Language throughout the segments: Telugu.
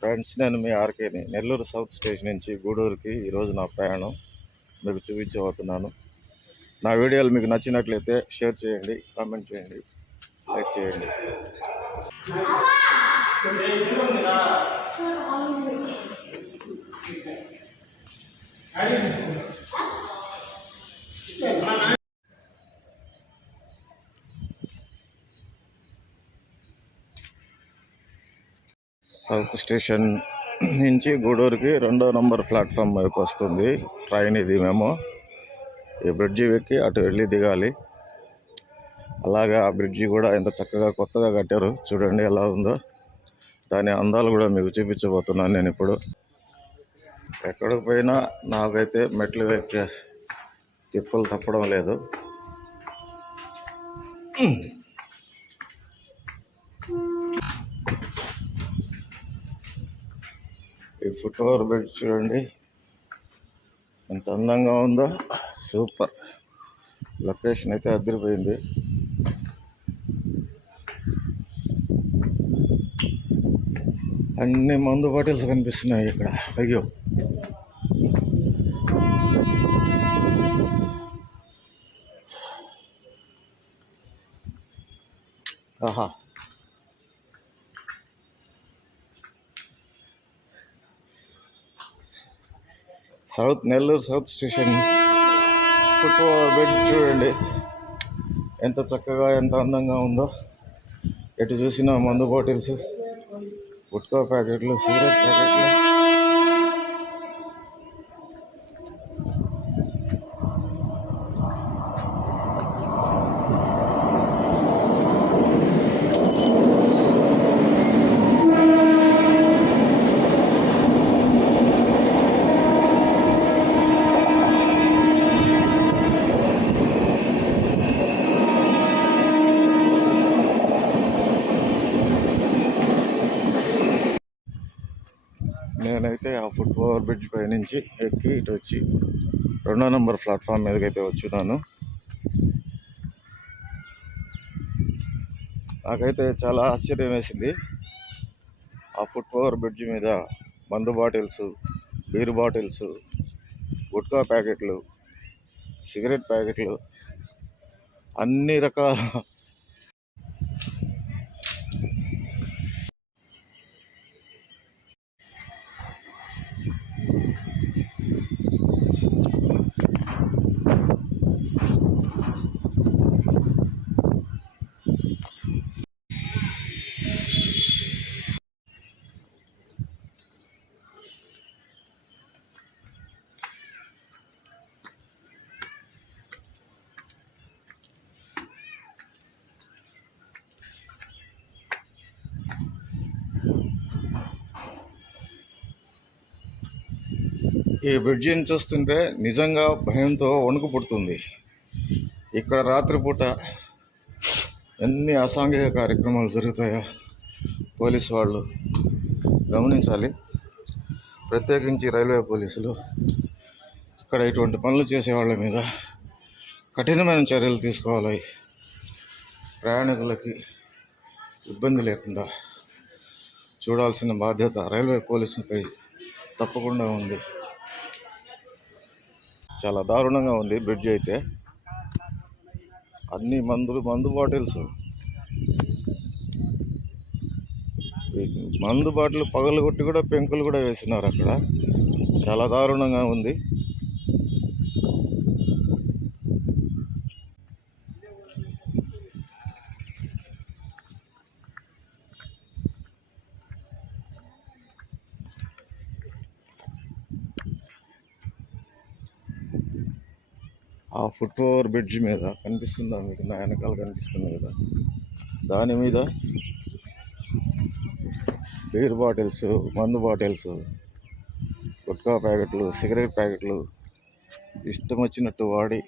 ఫ్రెండ్స్ నేను మీ ఆర్కేని. నెల్లూరు సౌత్ స్టేషన్ నుంచి గూడూరుకి ఈరోజు నా ప్రయాణం మీకు చూపించబోతున్నాను. నా వీడియోలు మీకు నచ్చినట్లయితే షేర్ చేయండి కామెంట్ చేయండి లైక్ చేయండి. సౌత్ స్టేషన్ నుంచి గూడూరుకి రెండో నంబర్ ప్లాట్ఫామ్ వైపు వస్తుంది. ట్రైన్ ఇది మేము. ఈ బ్రిడ్జి ఎక్కి అటు వెళ్ళి దిగాలి. అలాగే ఆ బ్రిడ్జి కూడా ఎంత చక్కగా కొత్తగా కట్టారు చూడండి ఎలా ఉందో. దాని అందాలు కూడా మీకు చూపించబోతున్నాను నేను ఇప్పుడు. ఎక్కడికి పోయినా నాకైతే మెట్లు ఎక్కే తిప్పలు తప్పడం లేదు. ఈ ఫుట్ఓవర్ బ్రిడ్జ్ చూడండి. ఎంత అందంగా ఉందో. సూపర్. లొకేషన్ అయితే అదిరిపోయింది. అన్ని మందు బాటిల్స్ కనిపిస్తున్నాయి ఇక్కడ. అయ్యో. ఆహా. South Nellore south station foot bed చూడండి. ఎంత చక్కగా ఎంత అందంగా ఉందో. ఎటు చూసినా మందు బాటిల్స్ గుట్కా ప్యాకెట్లు సిగరెట్ ప్యాకెట్లు నేనైతే ఆ ఫుట్ ఓవర్ బ్రిడ్జ్ పైనుంచి ఎక్కి ఇటు వచ్చి రెండో నెంబర్ ప్లాట్ఫామ్ మీదకైతే వచ్చినాను నాకైతే చాలా ఆశ్చర్యం వేసింది. ఆ ఫుట్ ఓవర్ బ్రిడ్జ్ మీద మందు బాటిల్స్ బీర్ బాటిల్స్ గుట్కా ప్యాకెట్లు సిగరెట్ ప్యాకెట్లు అన్ని రకాల ఈ బ్రిడ్జిని చూస్తుంటే నిజంగా భయంతో వణుకు పుడుతుంది ఇక్కడ రాత్రిపూట ఎన్ని అసాంఘిక కార్యక్రమాలు జరుగుతాయో పోలీసు వాళ్ళు గమనించాలి. ప్రత్యేకించి రైల్వే పోలీసులు ఇక్కడ ఇటువంటి పనులు చేసే వాళ్ళ మీద కఠినమైన చర్యలు తీసుకోవాలి. ప్రయాణికులకి ఇబ్బంది లేకుండా చూడాల్సిన బాధ్యత రైల్వే పోలీసులపై తప్పకుండా ఉంది. చాలా దారుణంగా ఉంది బ్రిడ్జ్ అయితే. అన్ని మందులు మందు బాటిల్స్. మందు బాటిల్ పగలు కొట్టి కూడా పెంకులు కూడా వేసినారు అక్కడ. చాలా దారుణంగా ఉంది. ఫుట్ ఓవర్ బ్రిడ్జ్ మీద కనిపిస్తుందా మీకు? నా వెనకాల కనిపిస్తుంది కదా. దాని మీద బీర్ బాటిల్స్ మందు బాటిల్స్ గుట్కా ప్యాకెట్లు సిగరెట్ ప్యాకెట్లు ఇష్టం వచ్చినట్టు వాడి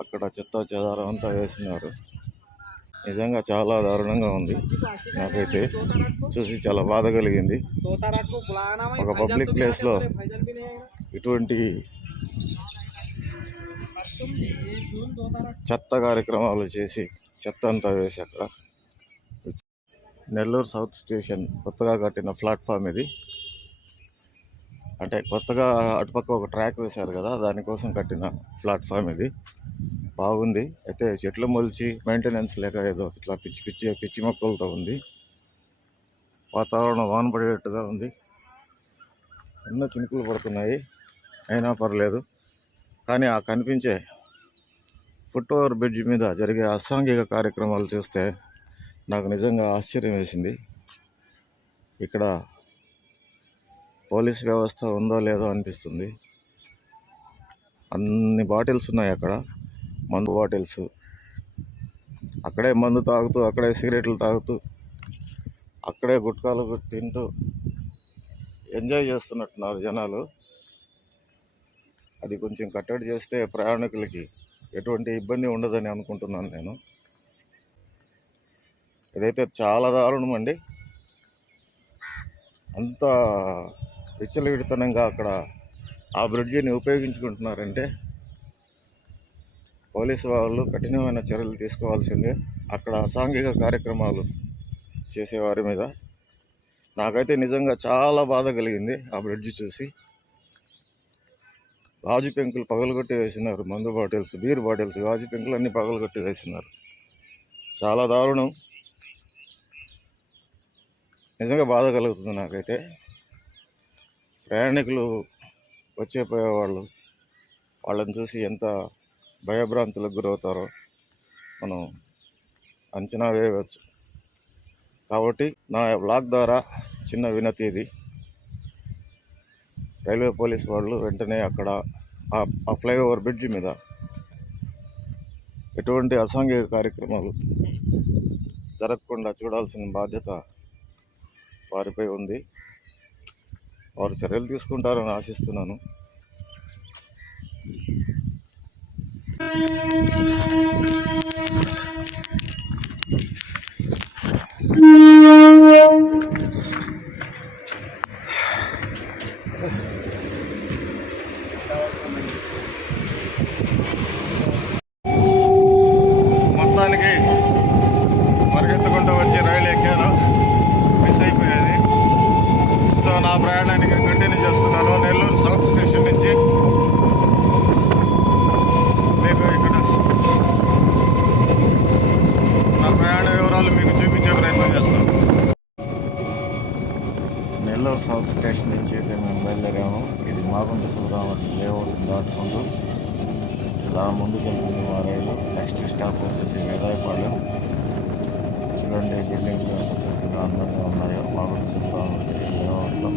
అక్కడ చెత్త చెదారం అంతా వేసినారు. నిజంగా చాలా దారుణంగా ఉంది. నాకైతే చూసి చాలా బాధ కలిగింది. ఒక పబ్లిక్ ప్లేస్లో ఇటువంటి చెత్త కార్యక్రమాలు చేసి చెత్త అంతా వేసి అక్కడ నెల్లూరు సౌత్ స్టేషన్ కొత్తగా కట్టిన ప్లాట్ఫామ్ ఇది. అంటే కొత్తగా అటుపక్క ఒక ట్రాక్ వేశారు కదా దానికోసం కట్టిన ప్లాట్ఫామ్ ఇది. బాగుంది. అయితే చెట్లు మొలిచి మెయింటెనెన్స్ లేక ఏదో ఇట్లా పిచ్చి పిచ్చి పిచ్చి మొక్కలతో ఉంది. వాతావరణం వాన పడేటట్టుగా ఉంది. ఎన్నో చినుకులు పడుతున్నాయి. అయినా పర్లేదు. కానీ ఆ కనిపించే ఫుట్ ఓవర్ బ్రిడ్జ్ మీద జరిగే అసాంఘిక కార్యక్రమాలు చూస్తే నాకు నిజంగా ఆశ్చర్యం వేసింది. ఇక్కడ పోలీస్ వ్యవస్థ ఉందో లేదో అనిపిస్తుంది. అన్ని బాటిల్స్ ఉన్నాయి అక్కడ. మందు బాటిల్స్. అక్కడే మందు తాగుతూ అక్కడే సిగరెట్లు తాగుతూ అక్కడే గుట్కాలు తింటూ ఎంజాయ్ చేస్తున్నట్టున్నారు జనాలు. అది కొంచెం కట్టడి చేస్తే ప్రయాణికులకి ఎటువంటి ఇబ్బంది ఉండదని అనుకుంటున్నాను నేను. ఇదైతే చాలా దారుణం అండి. అంత విచ్చలవిడితనంగా అక్కడ ఆ బ్రిడ్జిని ఉపయోగించుకుంటున్నారంటే పోలీసు వాళ్ళు కఠినమైన చర్యలు తీసుకోవాల్సిందే. అక్కడ అసాంఘిక కార్యక్రమాలు చేసేవారి మీద. నాకైతే నిజంగా చాలా బాధ కలిగింది ఆ బ్రిడ్జ్ చూసి. గాజు పెంకులు పగలగొట్టి వేసినారు. మందు బాటిల్స్ బీర్ బాటిల్స్ గాజు పెంకులు అన్నీ పగలగొట్టి వేసినారు. చాలా దారుణం. నిజంగా బాధ కలుగుతుంది నాకైతే. ప్రయాణికులు వచ్చే పోయేవాళ్ళు వాళ్ళని చూసి ఎంత భయభ్రాంతులకు గురవుతారో మనం అంచనా వేయవచ్చు. కాబట్టి నా బ్లాగ్ ద్వారా చిన్న వినతి ఇది. రైల్వే పోలీస్ వాళ్ళు వెంటనే అక్కడ ఆ- ఫ్లైఓవర్ బ్రిడ్జ్ మీద ఎటువంటి అసాంఘిక కార్యక్రమాలు జరగకుండా చూడాల్సిన బాధ్యత వారిపై ఉంది. వారు చర్యలు తీసుకుంటారని ఆశిస్తున్నాను. మొత్తానికి ప్రయాణానికి కంటిన్యూ చేస్తున్నాను. నెల్లూరు సౌత్ స్టేషన్ నుంచి మీకు ఇక్కడ నా ప్రయాణ వివరాలు మీకు చూపించే ప్రయత్నం చేస్తాను నెల్లూరు సౌత్ స్టేషన్ నుంచి అయితే మేము బయలుదేరాము ఇది మాగుంట శివరామతి లేఅవుట్ దాటుకుంటూ ఇలా ముందుకెళ్తుంది మా రైలు నెక్స్ట్ స్టాప్ వచ్చేసి వేదాయపాలెం చూడండి బిల్డింగ్లు ఎంత చక్కగా అందంగా చెప్తాను మాగుంట శివరామతి లేఅవుట్లో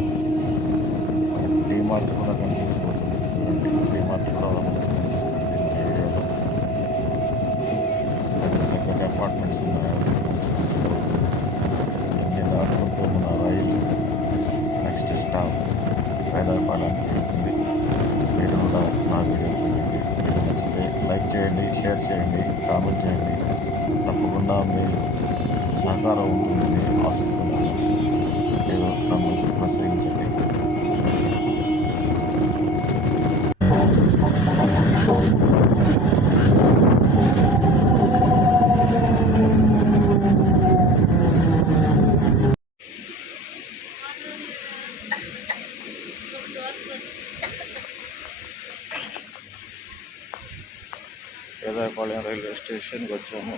కూడా కనిపించబోతుంది చూడండి డీమార్ట్ కూడా కనిపిస్తుంది. ఏరియాలో చక్కటి అపార్ట్మెంట్స్ ఉన్నాయో? మంచి దాటుకుంటూ ఉన్న రైలు నెక్స్ట్ స్టాప్ హైదరాబాద్కి వెళ్తుంది. మీరు కూడా నా వీడియో చూడండి. మీకు నచ్చితే లైక్ చేయండి షేర్ చేయండి కామెంట్ చేయండి. తప్పకుండా మీరు సహకారం ఉంటుందని ఆశిస్తున్నాను నన్ను వేదాయపాలెం రైల్వే స్టేషన్కి వచ్చాము.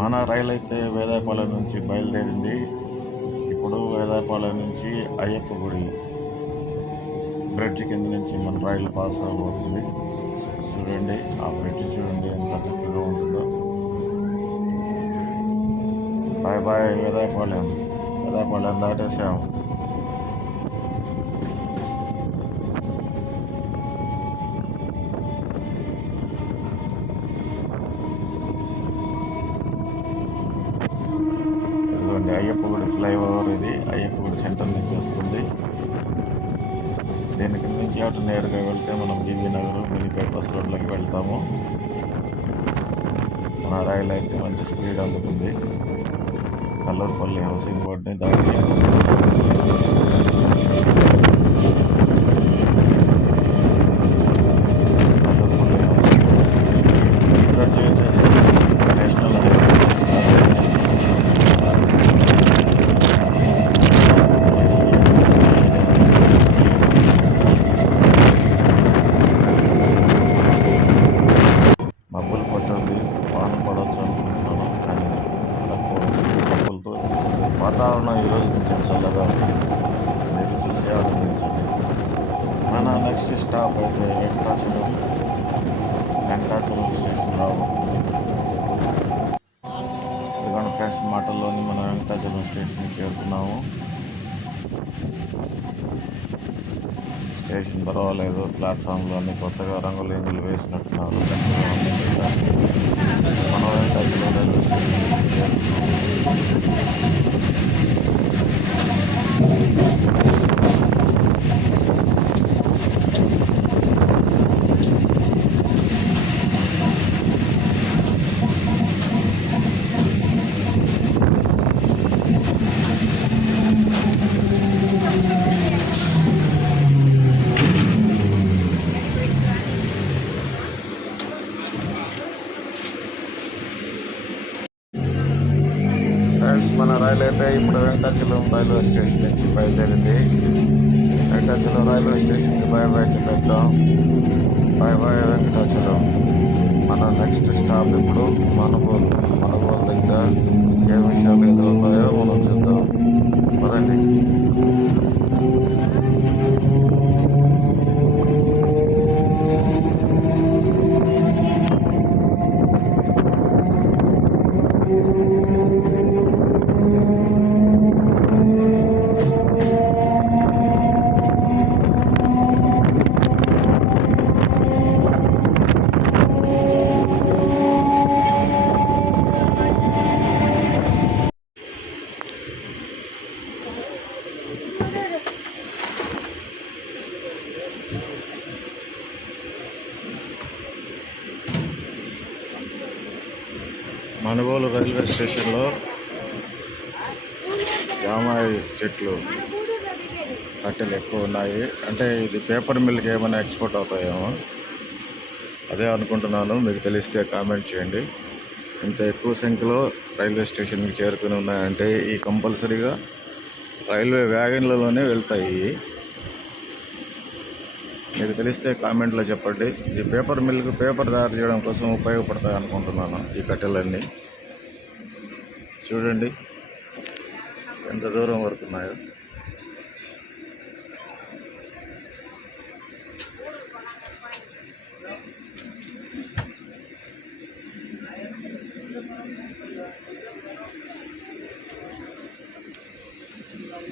మన రైలు అయితే వేదాయపాలెం నుంచి బయలుదేరింది. ఇప్పుడు వేదాపాలెం నుంచి అయ్యప్ప గుడి బ్రిడ్జ్ కింద నుంచి మన రైలు పాస్ అవుతుంది. చూడండి ఆ బ్రిడ్జ్ చూడండి ఎంత చక్కగా ఉంటుందో. Bye bye Vedayapalem. వేదాయపాలెం దాటేసాము ఇదిగోండి అయ్యప్ప గుడి ఫ్లైఓవర్ ఇది. అయ్యప్ప గుడి సెంటర్ నుంచి వస్తుంది. దీని కింద నుంచి అటు నేరుగా వెళ్తే మనం బీబీ నగర్ మినీ బైపాస్ రోడ్లోకి వెళ్తాము. మన రైలు అయితే మంచి స్పీడ్ అందుకుంది కల్లూరుపల్లి హౌసింగ్ బోర్డ్ని దాటి కల్లూరుపల్లి హౌసింగ్ బోర్డ్ ఈ బ్రిడ్జ్ వచ్చేసి నేషనల్ హైవే వాతావరణం ఈరోజు కొంచెం చల్లగా ఉంది మీరు చూసి ఆనందించండి మన నెక్స్ట్ స్టాప్ అయితే వెంకటాచలం వెంకటాచలం స్టేషన్ రాబోతుంది ఇదిగోండి ఫ్రెండ్స్ మాటల్లోని మన వెంకటాచలం స్టేషన్కి వెళ్తున్నాము స్టేషన్ పర్వాలేదు ప్లాట్ఫామ్లోని కొత్తగా రంగులు ఎంగులు వేసినట్టున్నారు. చక్కగా ఉంది రైల్వే ఇప్పుడు రైల్వే స్టేషన్ నుంచి బయలుదేరింది. వెంకటాచలం రైల్వే స్టేషన్కి బాయ్ బాయ్ చెప్పేద్దాం బాయ్ బాయ్ వెంకటాచలం. మన నెక్స్ట్ స్టాప్ ఇప్పుడు మనబోలు మనబోలు దగ్గర ఏ విషయాలు ఎదురవుతాయో మనుగోలు రైల్వే స్టేషన్లో జామాయి చెట్లు కట్టెలు ఎక్కువ ఉన్నాయి. అంటే ఇది పేపర్ మిల్కి ఏమైనా ఎక్స్పోర్ట్ అవుతాయేమో. అదే అనుకుంటున్నాను. మీకు తెలిస్తే కామెంట్ చేయండి. ఇంత ఎక్కువ సంఖ్యలో రైల్వే స్టేషన్కి చేరుకుని ఉన్నాయంటే ఈ కంపల్సరీగా రైల్వే వ్యాగన్లలోనే వెళ్తాయి. మీకు తెలిస్తే కామెంట్లో చెప్పండి. ఈ పేపర్ మిల్క్ పేపర్ తయారు చేయడం కోసం ఉపయోగపడతాయి అనుకుంటున్నాను ఈ కట్టెలన్నీ. చూడండి. ఎంత దూరం వరకు ఉన్నాయో.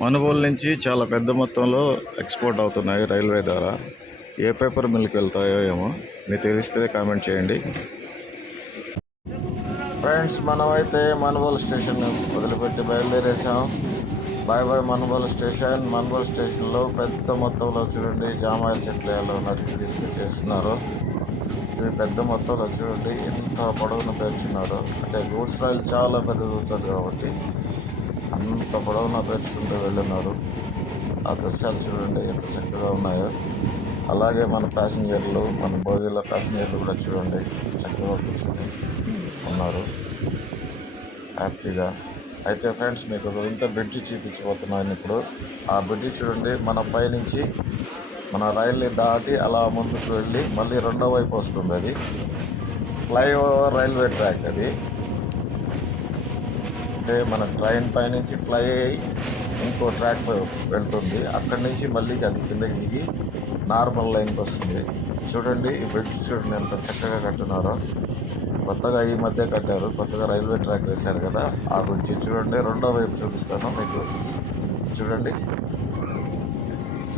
మనుగోలు నుంచి చాలా పెద్ద మొత్తంలో ఎక్స్పోర్ట్ అవుతున్నాయి రైల్వే ద్వారా. ఏ పేపర్ మిల్కి వెళ్తాయో ఏమో మీకు తెలిస్తే కామెంట్ చేయండి. ఫ్రెండ్స్ మనమైతే మనుగోలు స్టేషన్ వదిలిపెట్టి బయలుదేరేసాం bye bye Manugolu station. Manugolu స్టేషన్లో పెద్ద మొత్తంలో చూడండి జామాయిల చెట్లు ఎలా నరికి తీసుకెట్టేస్తున్నారు ఇవి పెద్ద మొత్తంలో చూడండి ఎంత పొడవున పేర్చున్నారు అంటే గూడ్స్ రైలు చాలా పెద్దది ఉంటుంది కాబట్టి అంత పొడవున పేర్చుకుంటూ వెళ్ళున్నారు ఆ దృశ్యాలు చూడండి ఎంత చక్కగా ఉన్నాయో. అలాగే మన ప్యాసింజర్లు మన బోగీలో ప్యాసింజర్లు కూడా చూడండి. చక్కగా కూర్చొని ఉన్నారు. హ్యాపీగా. అయితే ఫ్రెండ్స్ మీకు ఇంత బ్రిడ్జ్ చూపించబోతున్నాను ఇప్పుడు. ఆ బ్రిడ్జ్ చూడండి మన పైనుంచి మన రైల్ని దాటి అలా ముందుకు వెళ్ళి మళ్ళీ రెండో వైపు వస్తుంది అది. ఫ్లైఓవర్ రైల్వే ట్రాక్ అది. అంటే మన ట్రైన్ పైనుంచి ఫ్లై అయ్యి ఇంకో ట్రాక్ పై వెళ్తుంది. అక్కడి నుంచి మళ్ళీ అది కిందకి దిగి నార్మల్ లైన్కి వస్తుంది. చూడండి ఈ బ్రిడ్జ్ చూడండి ఎంత చక్కగా కట్టున్నారో. కొత్తగా ఈ మధ్య కట్టారు. కొత్తగా రైల్వే ట్రాక్ వేశారు కదా ఆ బ్రిడ్జ్ చూడండి. రెండో వైపు చూపిస్తాను మీకు. చూడండి.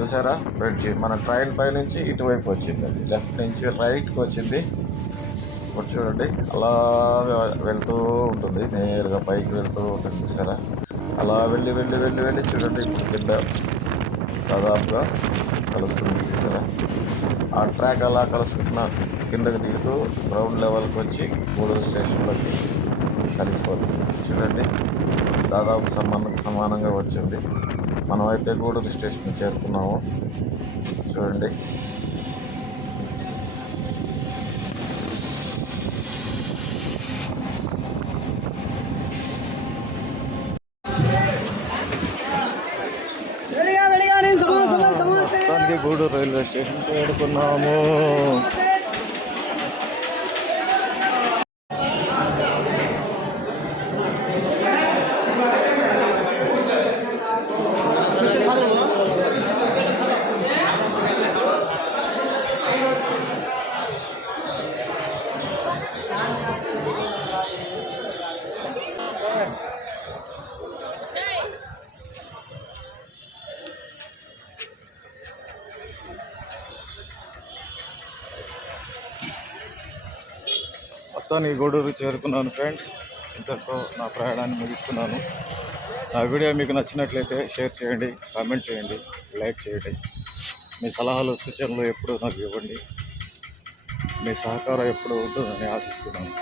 చూసారా? బ్రిడ్జ్ మన ట్రైన్ పైనుంచి ఇటువైపు వచ్చింది అది. లెఫ్ట్ నుంచి రైట్కి వచ్చింది. ఇప్పుడు చూడండి అలా వెళ్తూ ఉంటుంది. నేరుగా పైకి వెళ్తూ ఉంటుంది. చూసారా? అలా వెళ్ళి వెళ్ళి వెళ్ళి వెళ్ళి చూడండి ఇప్పుడు కింద దాదాపుగా కలుస్తుంది కదా ఆ ట్రాక్ అలా కలుసుకుంటున్న కిందకి దిగుతూ గ్రౌండ్ లెవెల్కి వచ్చి గూడూరు స్టేషన్లోకి కలిసిపోతుంది. చూడండి దాదాపు సమానం సమానంగా వచ్చింది. మనమైతే గూడూరు స్టేషన్కి చేరుకున్నాము. చూడండి గూడూరు రైల్వే స్టేషన్ చేరుకున్నాము మొత్తాన్ని గూడూరు చేరుకున్నాను ఫ్రెండ్స్ ఇంతటితో నా ప్రయాణాన్ని ముగిస్తున్నాను. నా వీడియో మీకు నచ్చినట్లయితే షేర్ చేయండి కామెంట్ చేయండి లైక్ చేయండి. మీ సలహాలు సూచనలు ఎప్పుడూ నాకు ఇవ్వండి. మీ సహకారం ఎప్పుడూ ఉంటుందని ఆశిస్తున్నాను.